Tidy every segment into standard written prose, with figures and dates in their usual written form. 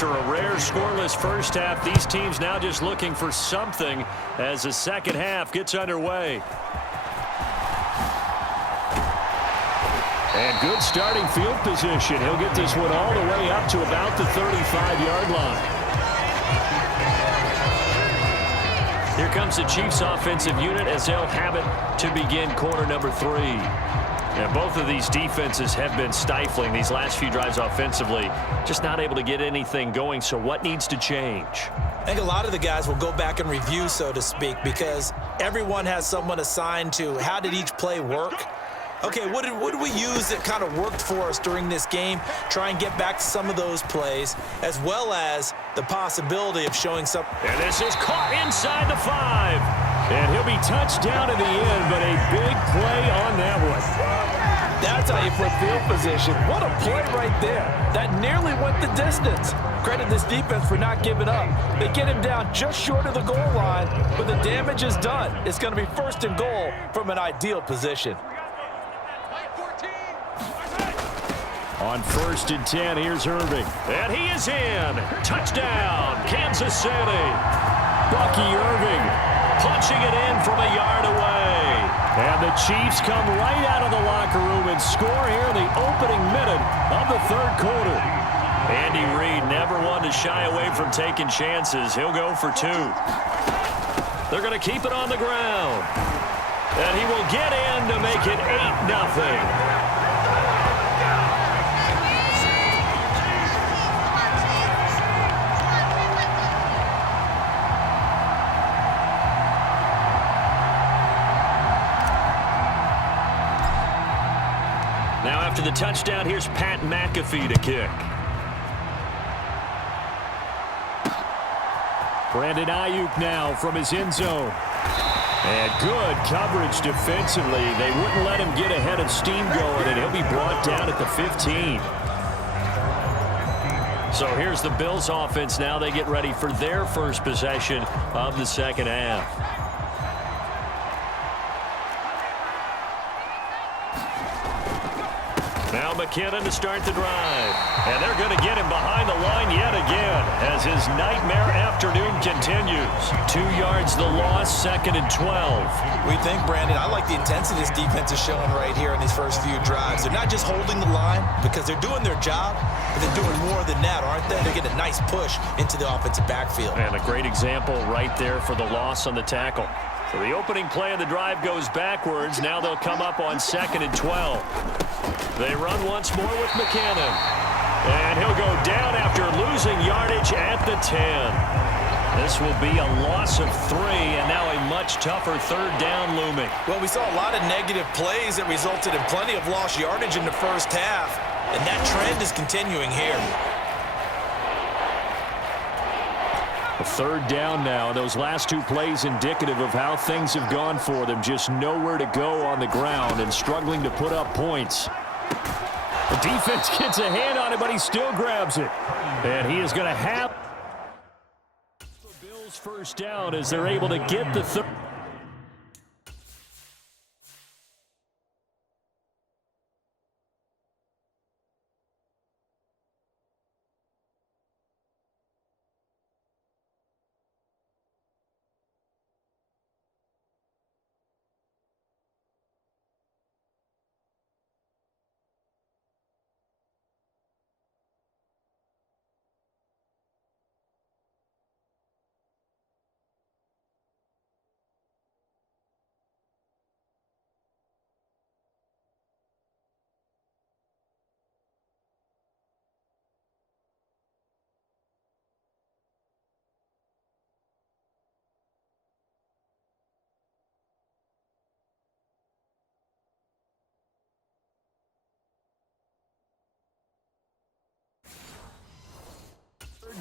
after a rare scoreless first half, these teams now just looking for something as the second half gets underway. And good starting field position. He'll get this one all the way up to about the 35-yard line. Here comes the Chiefs offensive unit as they'll have it to begin quarter number 3. And both of these defenses have been stifling these last few drives offensively. Just not able to get anything going. So what needs to change? I think a lot of the guys will go back and review, so to speak, because everyone has someone assigned to how did each play work. Okay, what did we use that kind of worked for us during this game? Try and get back to some of those plays, as well as the possibility of showing some. And this is caught inside the 5. And he'll be touched down in the end, but a big play on that one. That's how you flip field position. What a play right there. That nearly went the distance. Credit this defense for not giving up. They get him down just short of the goal line, but the damage is done. It's going to be first and goal from an ideal position. On 1st and 10, here's Irving. And he is in. Touchdown, Kansas City. Bucky Irving punching it in from a yard away. And the Chiefs come right out of the locker room and score here in the opening minute of the third quarter. Andy Reid never wanted to shy away from taking chances. He'll go for 2. They're going to keep it on the ground. And he will get in to make it 8-0. Now after the touchdown, here's Pat McAfee to kick. Brandon Ayuk now from his end zone. And good coverage defensively. They wouldn't let him get ahead of steam going, and he'll be brought down at the 15. So here's the Bills offense now. They get ready for their first possession of the second half. Now McKinnon to start the drive. And they're going to get him behind the line yet again as his nightmare afternoon continues. 2 yards the loss, 2nd and 12. We think, Brandon, I like the intensity this defense is showing right here in these first few drives. They're not just holding the line because they're doing their job, but they're doing more than that, aren't they? They're getting a nice push into the offensive backfield. And a great example right there for the loss on the tackle. So the opening play of the drive goes backwards. Now they'll come up on 2nd and 12. They run once more with McKinnon. And he'll go down after losing yardage at the 10. This will be a loss of 3, and now a much tougher 3rd down looming. Well, we saw a lot of negative plays that resulted in plenty of lost yardage in the first half, and that trend is continuing here. A 3rd down now. Those last 2 plays indicative of how things have gone for them. Just nowhere to go on the ground and struggling to put up points. The defense gets a hand on it, but he still grabs it. And he is going to have the Bills first down as they're able to get the 3rd.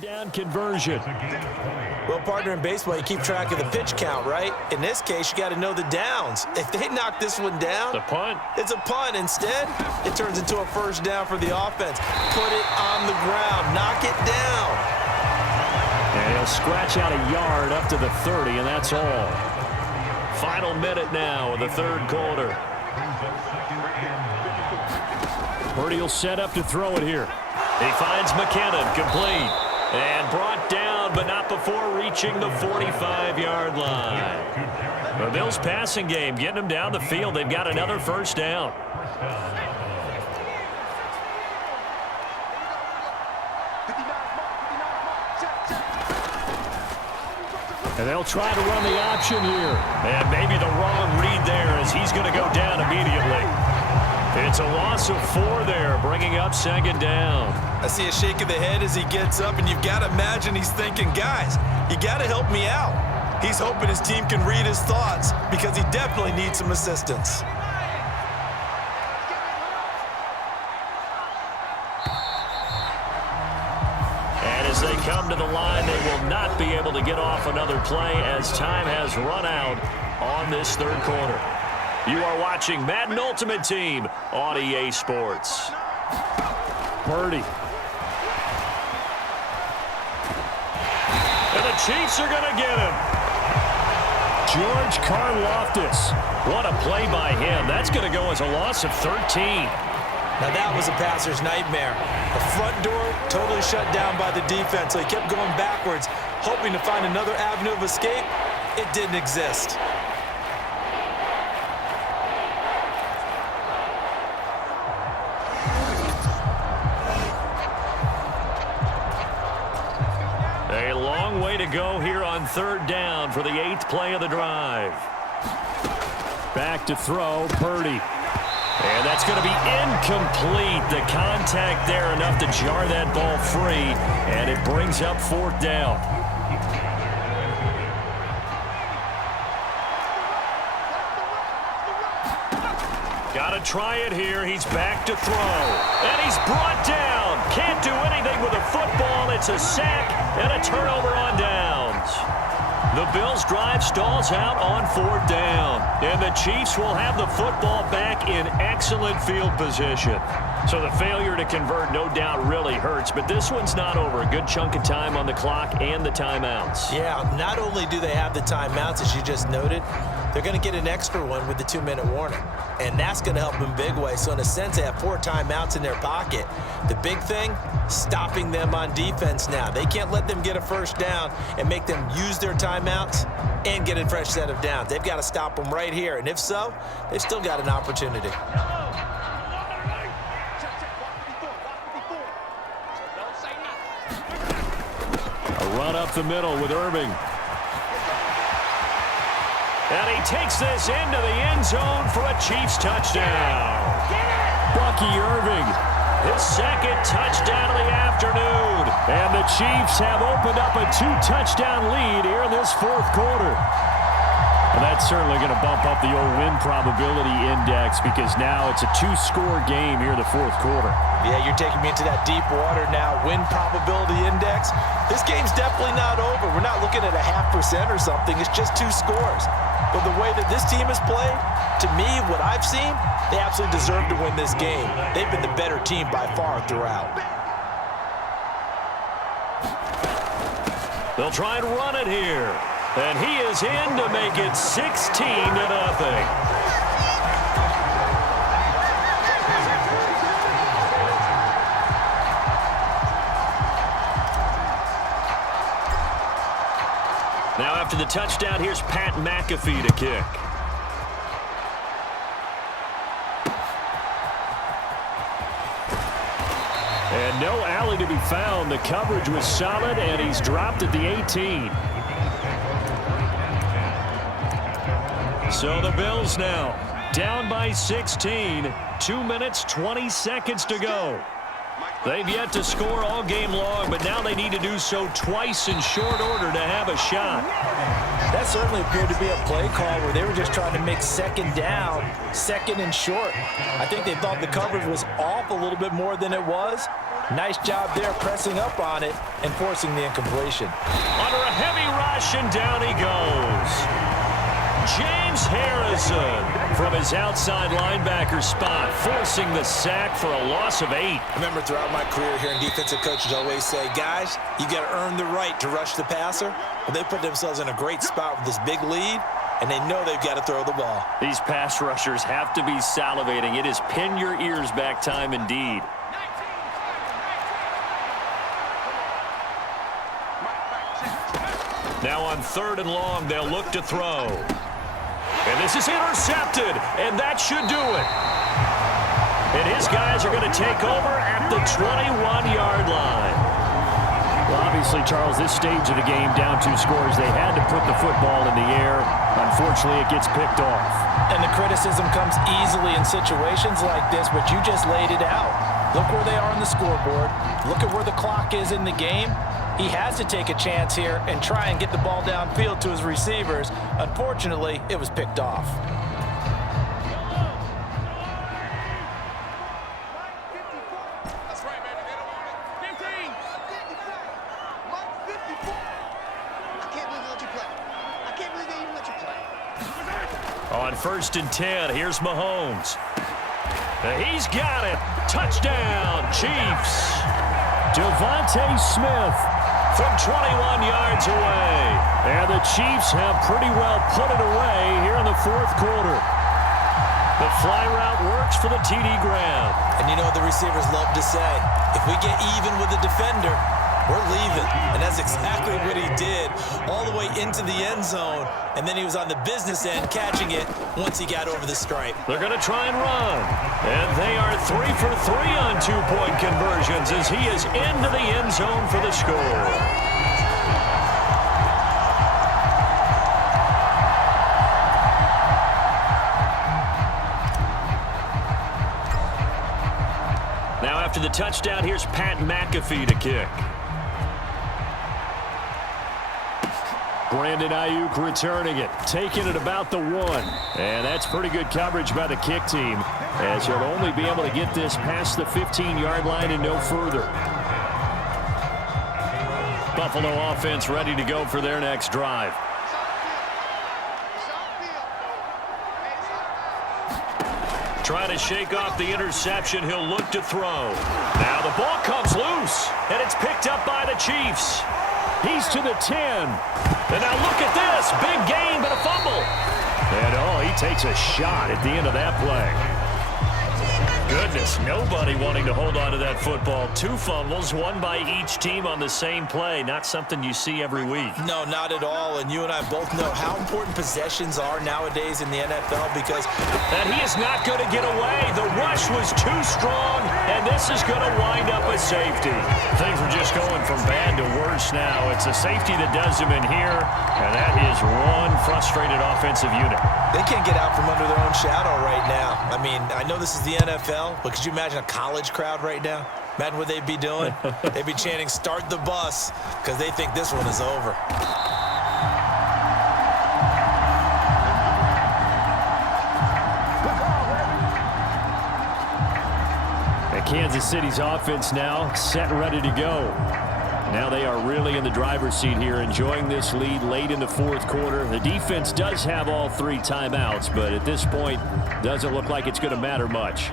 Down conversion. Well, partner, in baseball, you keep track of the pitch count, right? In this case, you got to know the downs. If they knock this one down, the punt. It's a punt. Instead, it turns into a first down for the offense. Put it on the ground. Knock it down. And he'll scratch out a yard up to the 30, and that's all. Final minute now of the 3rd quarter. Purdy will set up to throw it here. He finds McKinnon, complete. And brought down, but not before reaching the 45-yard line. The Bills' passing game getting them down the field. They've got another first down. And they'll try to run the option here. And maybe the wrong read there as he's going to go down immediately. It's a loss of 4 there, bringing up second down. I see a shake of the head as he gets up, and you've got to imagine he's thinking, guys, you got to help me out. He's hoping his team can read his thoughts because he definitely needs some assistance. As they come to the line, they will not be able to get off another play as time has run out on this third quarter. You are watching Madden Ultimate Team on EA Sports. Purdy. And the Chiefs are going to get him. George Karlaftis. What a play by him. That's going to go as a loss of 13. Now that was a passer's nightmare. The front door totally shut down by the defense, so he kept going backwards, hoping to find another avenue of escape. It didn't exist. A long way to go here on third down for the 8th play of the drive. Back to throw, Purdy. And that's going to be incomplete. The contact there enough to jar that ball free, and it brings up 4th down. Got to try it here. He's back to throw. And he's brought down. Can't do anything with a football. It's a sack and a turnover on downs. The Bills' drive stalls out on 4th down. And the Chiefs will have the football back in excellent field position. So the failure to convert no doubt really hurts, but this one's not over. A good chunk of time on the clock and the timeouts. Yeah, not only do they have the timeouts, as you just noted, they're going to get an extra one with the 2-minute warning. And that's going to help them big way. So in a sense, they have 4 timeouts in their pocket. The big thing, stopping them on defense now. They can't let them get a first down and make them use their timeouts and get a fresh set of downs. They've got to stop them right here. And if so, they've still got an opportunity. A run up the middle with Irving. And he takes this into the end zone for a Chiefs touchdown. Bucky Irving, his 2nd touchdown of the afternoon. And the Chiefs have opened up a 2-touchdown lead here in this 4th quarter. And that's certainly going to bump up the old win probability index because now it's a 2-score game here in the 4th quarter. Yeah, you're taking me into that deep water now. Win probability index. This game's definitely not over. We're not looking at a 0.5% or something. It's just 2 scores. But the way that this team has played, to me, what I've seen, they absolutely deserve to win this game. They've been the better team by far throughout. They'll try and run it here. And he is in to make it 16-0. Now after the touchdown, here's Pat McAfee to kick. And no alley to be found. The coverage was solid, and he's dropped at the 18. So the Bills now down by 16. 2 minutes, 20 seconds to go. They've yet to score all game long, but now they need to do so twice in short order to have a shot. That certainly appeared to be a play call where they were just trying to make 2nd down, 2nd and short. I think they thought the coverage was off a little bit more than it was. Nice job there pressing up on it and forcing the incompletion. Under a heavy rush, and down he goes. James Harrison from his outside linebacker spot, forcing the sack for a loss of 8. I remember throughout my career hearing defensive coaches always say, guys, you got to earn the right to rush the passer. Well, they put themselves in a great spot with this big lead, and they know they've got to throw the ball. These pass rushers have to be salivating. It is pin your ears back time indeed. 3rd and long. They'll look to throw. And this is intercepted, and that should do it. And his guys are going to take over at the 21-yard line. Well, obviously, Charles, this stage of the game, down 2 scores, they had to put the football in the air. Unfortunately, it gets picked off. And the criticism comes easily in situations like this, but you just laid it out. Look where they are on the scoreboard. Look at where the clock is in the game. He has to take a chance here and try and get the ball downfield to his receivers. Unfortunately, it was picked off. On 1st and 10, here's Mahomes. He's got it. Touchdown, Chiefs. Devontae Smith from 21 yards away. And the Chiefs have pretty well put it away here in the 4th quarter. The fly route works for the TD grab. And you know what the receivers love to say? If we get even with the defender, we're leaving. And that's exactly what he did, all the way into the end zone. And then he was on the business end catching it once he got over the stripe. They're going to try and run. And they are 3 for 3 on 2-point conversions as he is into the end zone for the score. Now after the touchdown, here's Pat McAfee to kick. Brandon Ayuk returning it, taking it about the 1. And that's pretty good coverage by the kick team, as he'll only be able to get this past the 15-yard line and no further. Buffalo offense ready to go for their next drive. Trying to shake off the interception. He'll look to throw. Now the ball comes loose, and it's picked up by the Chiefs. He's to the 10. And now look at this. Big gain, but a fumble. And, he takes a shot at the end of that play. Goodness, nobody wanting to hold on to that football. 2 fumbles, 1 by each team on the same play. Not something you see every week. No, not at all. And you and I both know how important possessions are nowadays in the NFL because... And he is not going to get away. The rush was too strong, and this is going to wind up a safety. Things are just going from bad to worse now. It's a safety that does him in here, and that is one frustrated offensive unit. They can't get out from under their own shadow right now. I mean, I know this is the NFL, but could you imagine a college crowd right now? Imagine what they'd be doing. They'd be chanting, "Start the bus," because they think this one is over. And Kansas City's offense now set and ready to go. Now they are really in the driver's seat here, enjoying this lead late in the 4th quarter. The defense does have all 3 timeouts, but at this point, doesn't look like it's going to matter much.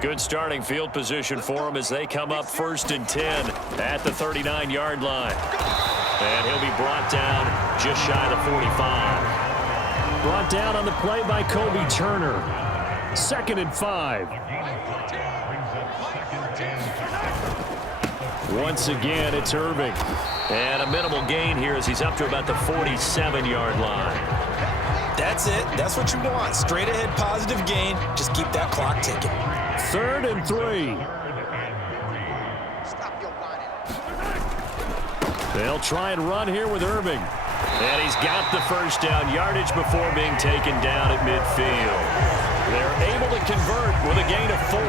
Good starting field position for them as they come up 1st and 10 at the 39-yard line. And he'll be brought down just shy of the 45. Brought down on the play by Kobe Turner. 2nd and 5. Once again, it's Irving. And a minimal gain here as he's up to about the 47-yard line. That's it. That's what you want. Straight ahead positive gain. Just keep that clock ticking. 3rd and 3. They'll try and run here with Irving. And he's got the first down, yardage before being taken down at midfield. They're able to convert with a gain of 4.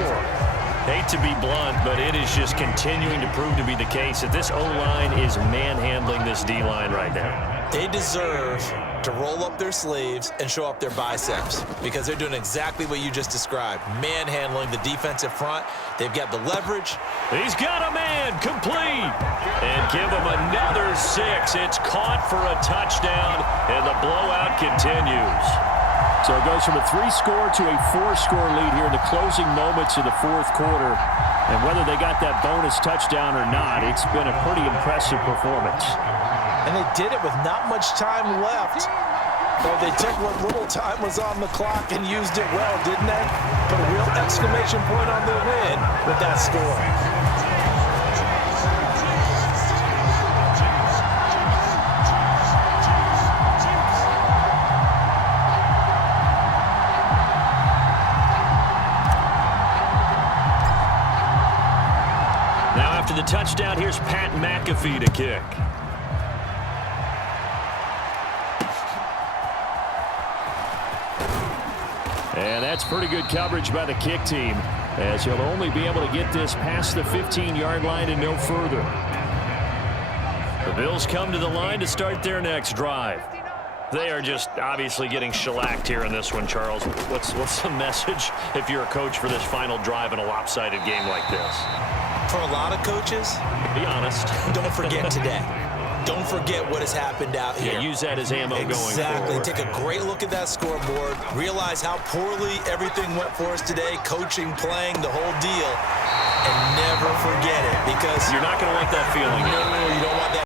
Hate to be blunt, but it is just continuing to prove to be the case that this O-line is manhandling this D-line right now. They deserve to roll up their sleeves and show up their biceps because they're doing exactly what you just described, manhandling the defensive front. They've got the leverage. He's got a man complete. And give him another 6. It's caught for a touchdown, and the blowout continues. So it goes from a 3-score to a 4-score lead here in the closing moments of the 4th quarter. And whether they got that bonus touchdown or not, it's been a pretty impressive performance. And they did it with not much time left. But they took what little time was on the clock and used it well, didn't they? Put a real exclamation point on their win with that score. After the touchdown, here's Pat McAfee to kick. And that's pretty good coverage by the kick team, as he'll only be able to get this past the 15-yard line and no further. The Bills come to the line to start their next drive. They are just obviously getting shellacked here in this one, Charles. What's the message if you're a coach for this final drive in a lopsided game like this? For a lot of coaches, Be honest. don't forget today. Don't forget what has happened out here. Yeah, use that as ammo going forward. Exactly. Take a great look at that scoreboard. Realize how poorly everything went for us today. Coaching, playing, the whole deal. And never forget it, because You're not going to want that feeling. no, you don't want that.